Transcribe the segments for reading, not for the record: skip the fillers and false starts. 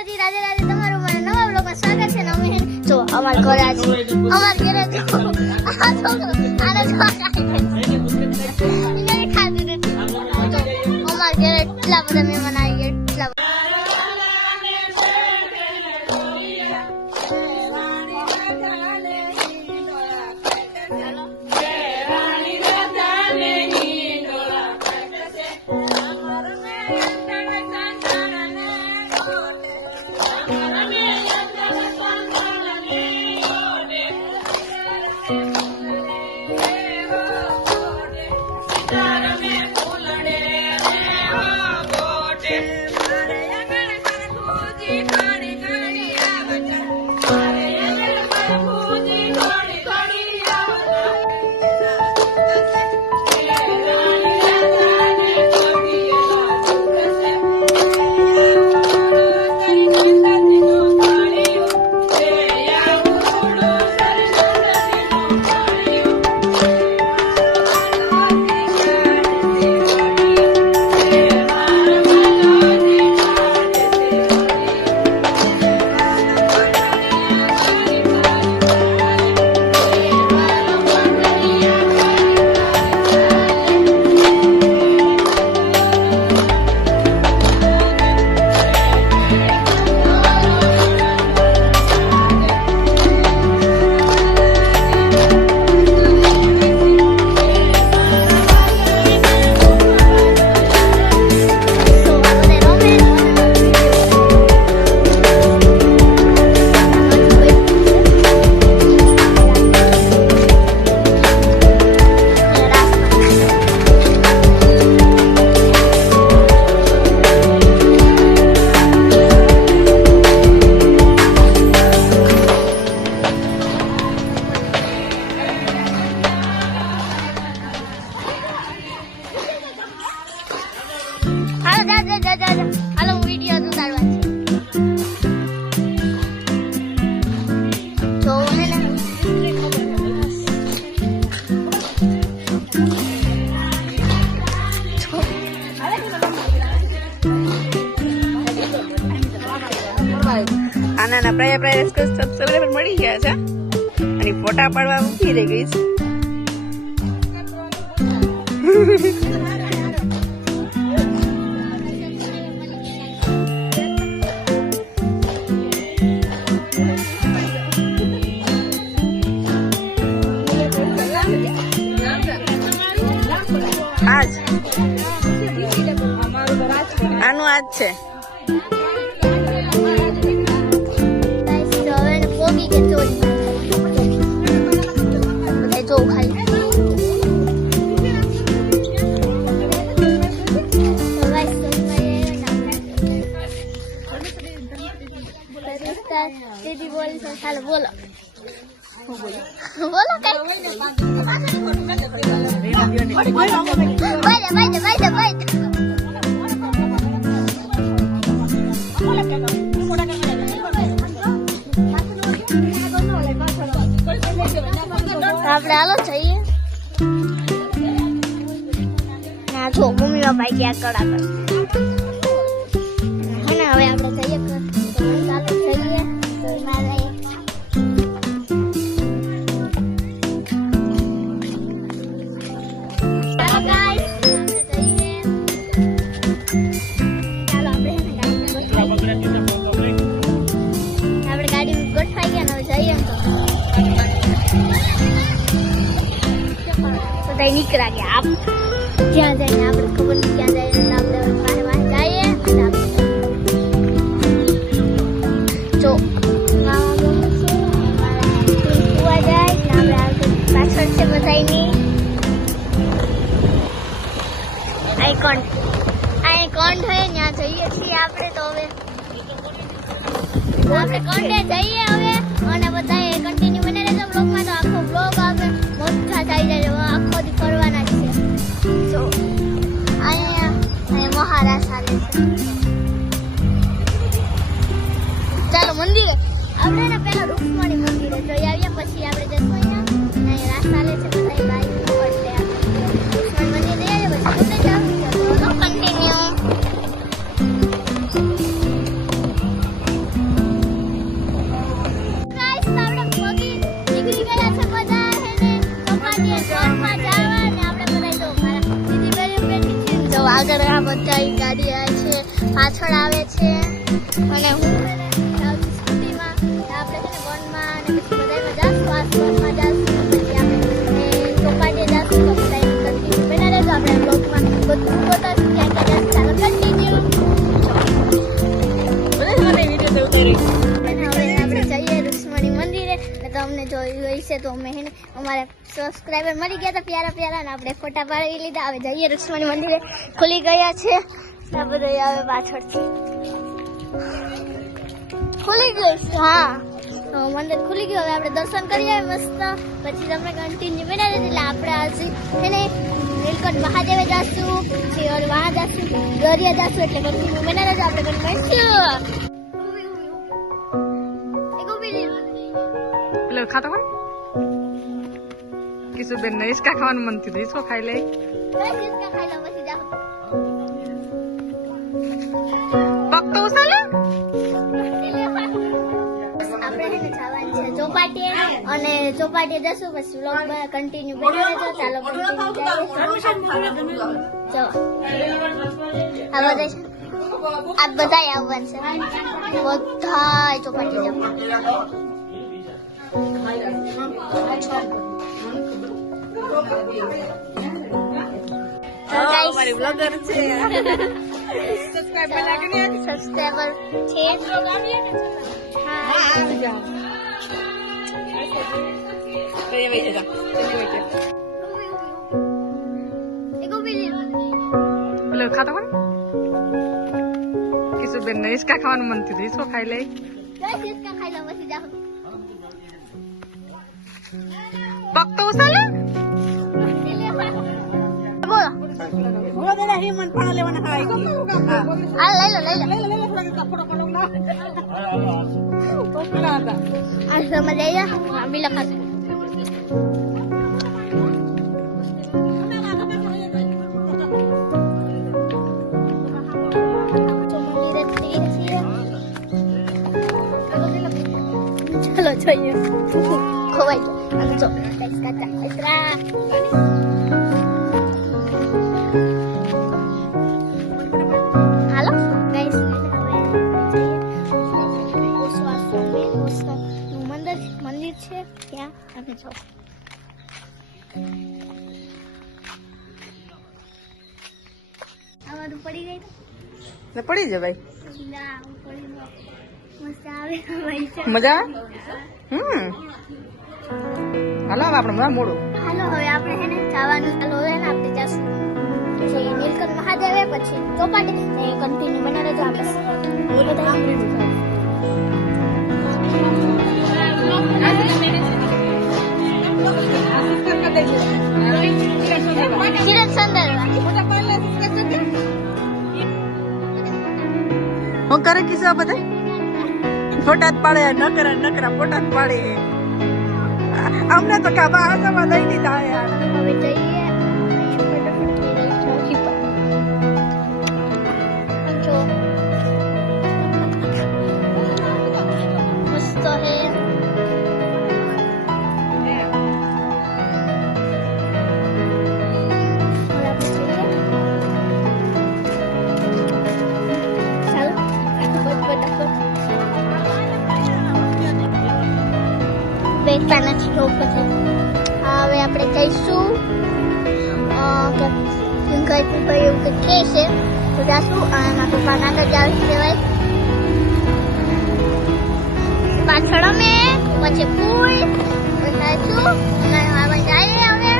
માતાજી, રાધે રાધે. તમારું મારા નવા બ્લોગમાં સ્વાગત છે ને અમે જો અમાર ઘરે આજ અમાર ઘરે જો આ તો આને જો એને ખાધું નથી. અમાર ઘરે એટલા બધા મહેમાન આવી ગયા, એટલા હાલો વિડીયો ઉતારવા તો આના પ્રાય સબસ્ક્રાઇબર મળી ગયા છે અને ફોટા પાડવા ઊભી રહી ગઈ છે. આનું આજ છે પોગી કે ચોરી જો ખાઈ દીદી બોલી તો ચાલો બોલો બોલો આપણે હાલો જઈએ ના જો મમ્મી પપ્પા ક્યાં કડા કર હે ને હવે આપણે જઈએ ચાલો જઈએ મારે નીકળ્યા ગયા આપ જ્યાં જઈને આપણે ખબર નહીં ક્યાં જઈને આપણે પાસે જઈએ જો જાય પાછળ છે બધાની આઈકોન હોય ત્યાં જઈએ છીએ આપણે તો હવે આપણે કોન્ટે જઈએ હવે અને બધા કન્ટિન્યુ બને રહેજો બ્લોગમાં તો આખો બ્લોગ આપણે મોટા થઈ જાય આખો દી કરવાના છે જો અહીંયા મહારાજ ચાલે છે ચાલો મંદિરે આપણે ને પેલા રૂકમણી મંદિરે જોઈ આવીએ પછી આપણે જશું અહીંયા રાસ ચાલે છે બધા બાઈક પડશે રૂકમણી મંદિરે પછી કન્ટિન્યુ અંદર આ બધા ગાડી આવે છે, પાછળ આવે છે અને હું જાઉં છું સ્કૂટીમાં. આપણે છે ને વનમાં અને પછી બધામાં જાશું, આસપાસમાં જાશું, પછી આપણે ચોપાટીએ જાશું. તો બધા કન્ટિન્યુ બના રહેજો આપણે બ્લોગમાં બધું બતાવશું ક્યાં ક્યાં જાશું. ચાલો કન્ટિન્યુ. આપણે જઈએ રુક્ષ્મણી મંદિરે. તમને જોયું હશે તો અમે હે ને અમારા સબસ્ક્રાઈબર મળી ગયા હતા પ્યારા પ્યારા, અને આપણે ફોટા પાડી લીધા. હવે જઈએ રુક્ષ્મણી મંદિરે. ખુલી ગયા છે આ બધા, આવે પાછળથી ખુલી ગયું છે. હા, તો મંદિર ખુલી ગયું. હવે આપણે દર્શન કરી આવે મસ્ત. પછી તમે કન્ટિન્યુ બનાવી એટલે આપણે હજી હે ને નીલકંઠ મહાદેવે જાશું, પછી વાહ જાશું, દરિયા જાશું. એટલે કન્ટિન્યુ બનાવી રહેજો. આપણે કંઈ મળીશું. પેલો ખાતો કોણ કિશુ બેન ને ઈસકા ખાવાનું મન થયું, ઈસકો ખાઈ લે. પગ તો ઉસાલે. ચોપાટી અને ચોપાટી જશું, પછી વ્લોગ કન્ટિન્યુ બનાવી રહેજો. ચાલો આ બધા આવવાનું છે, બધા ચોપાટી જવાનું. મારી બ્લોગર છે. સબસ્ક્રાઇબર છે. પેલો ખાતો કોણ કિશુ બેન ને ઈસકા ખાવાનું મન થયું, ઈસકો ખાઈ લે. પગ તો ઉસાલે. ચલો જોઈએ. ખોવાઈ ગયો. જો હાલો ગાઈસ, મંદિર છે ત્યાં આપણે જો. આવાનું પડી ગઈ ને પડી જાય ભાઈ. ના પડી મસ્ત આવે ભાઈ. મજા. હાલો હવે આપણે મોડું. હાલો હવે આપણે હે ને જવાનું ચાલુ હોય ને આપણે જશું પછી નીલકંઠ મહાદેવે, પછી ચોપાટી. કન્ટિન્યુ બના રહેજો. આપણે કિરણ સંદર્ભ હું કરે કિસ્સા બધા ફોટા જ પાડે, નકરા ફોટા જ પાડે. અમને તો કાબા હાથમાં લઈ લીધા યાર. હવે જઈએ જો મસ્ત હે. બેઠા નથી તો પછી હવે આપણે જઈશું ભાઈ એવું કંઈક કહે છે તો જાશું. મારા પપ્પાના અંદર જાવ કહેવાય. પાછળ અમે પછી પુલ જઈશું અને હવે જઈએ. હવે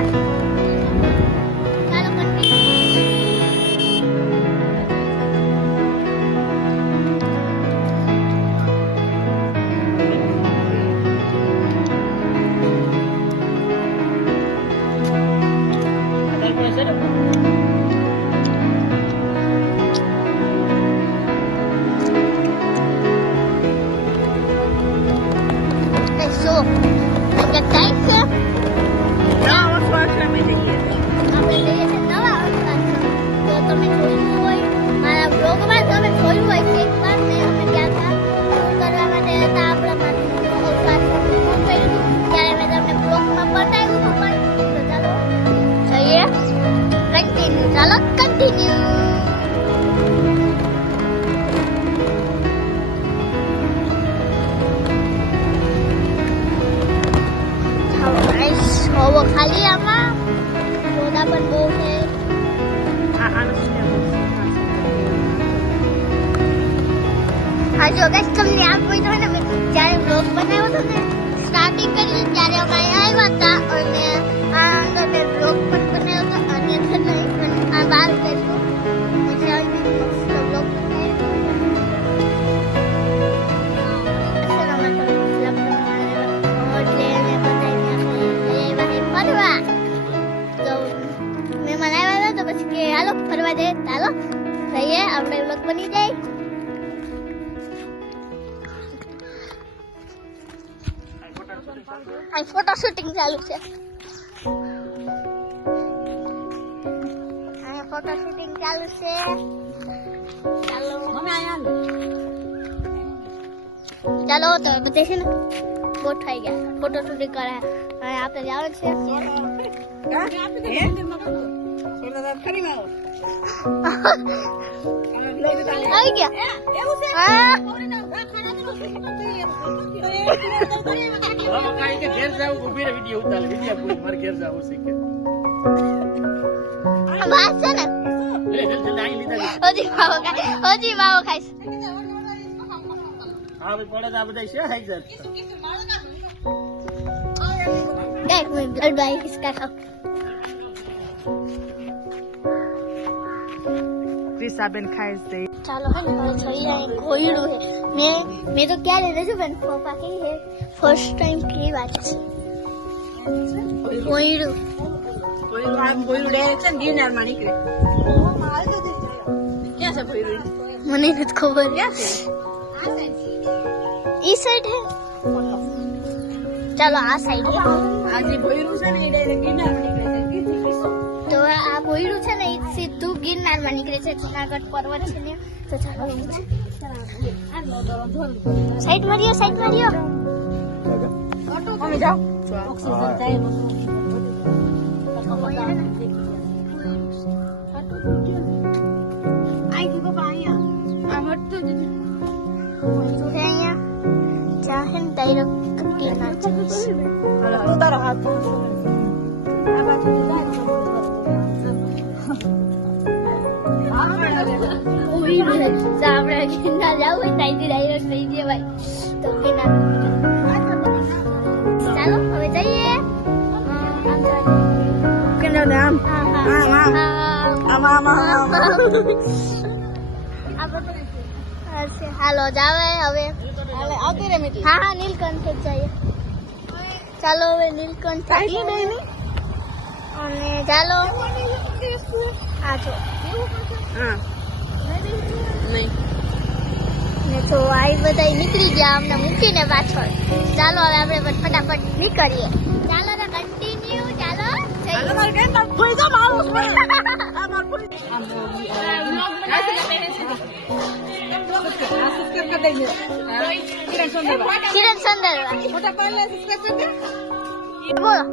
ચાલો જો ગાઈસ તમને આ કોઈ તો ને મેં જ્યારે બ્લોગ બનાવ્યો હતો ને સ્ટાર્ટિંગ કરી ત્યારે અમે અહીંયા આવ્યા હતા અને આ અંદર મેં બ્લોગ પણ બનાવ્યો હતો અને અંદર નહીં આ બહાર કર્યું એટલે આવી મસ્ત બ્લોગ બનાવ્યો તો મહેમાન આવ્યા હતા તો પછી કે હાલો ફરવા જઈએ ચાલો જઈએ આપણે બ્લોગ બની જાય આ ફોટો શૂટિંગ ચાલુ છે આ ફોટો શૂટિંગ ચાલુ છે ચાલો ચાલો તો બધે છે ને ગોઠવાઈ ગયા ફોટો શૂટિંગ કરે હવે આપણે જવાનું છે આવી ગયા હા વાત છે ને હજી માવો ખાઈશ એક મિનિટ બ્લડ બાઈ કિસકા ખાઓ ક્રિસાબેન ખાય છે ચાલો હે ને હવે જઈ અહીં કોયડું હે મેં તો ક્યારે રજુ બેન પપ્પા કહી હે ફર્સ્ટ ટાઈમ की વાત છે કોયડું બોયરું ડાયરેક્ટ છે ને ગિરનાર માં નીકળે ક્યાં છે બોયરું મને નથી ખબર ઈ સાઈડ હે ચાલો આ સાઈડ આજે બોયરું છે ને ડાયરેક્ટ ગિરનાર માં નીકળે છે તો આ બોયડું છે ને એ સીધું ગિરનાર માં નીકળે છે જુનાગઢ પર્વત છે ને તો ચાલો એવું છે સાઈડ માર્યો અમે જાઓ તારો હાથ આપણે ગિરનાર જવું હોય ત્યાંથી ડાયરેક્ટ લઈ જઈએ ભાઈ તો ગિરનાર ચાલો હવે જઈએ હાલો જાવે હવે હા નીલકંઠ જ જઈએ ચાલો હવે નીલકંઠ અને ચાલો આ જો ને તો આ બધા નીકળી ગયા અમને મૂકીને પાછળ ચાલો હવે આપણે ફટાફટ નીકળીએ ચાલો તો કન્ટિન્યુ ચાલો કિરણ સંદરવા બોલો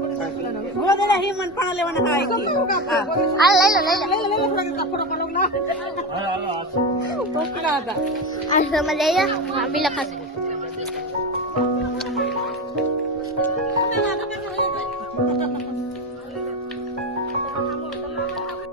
હિમન પાણા લેવાના હા લઈ લો આ સમજ આવી બી લખાશે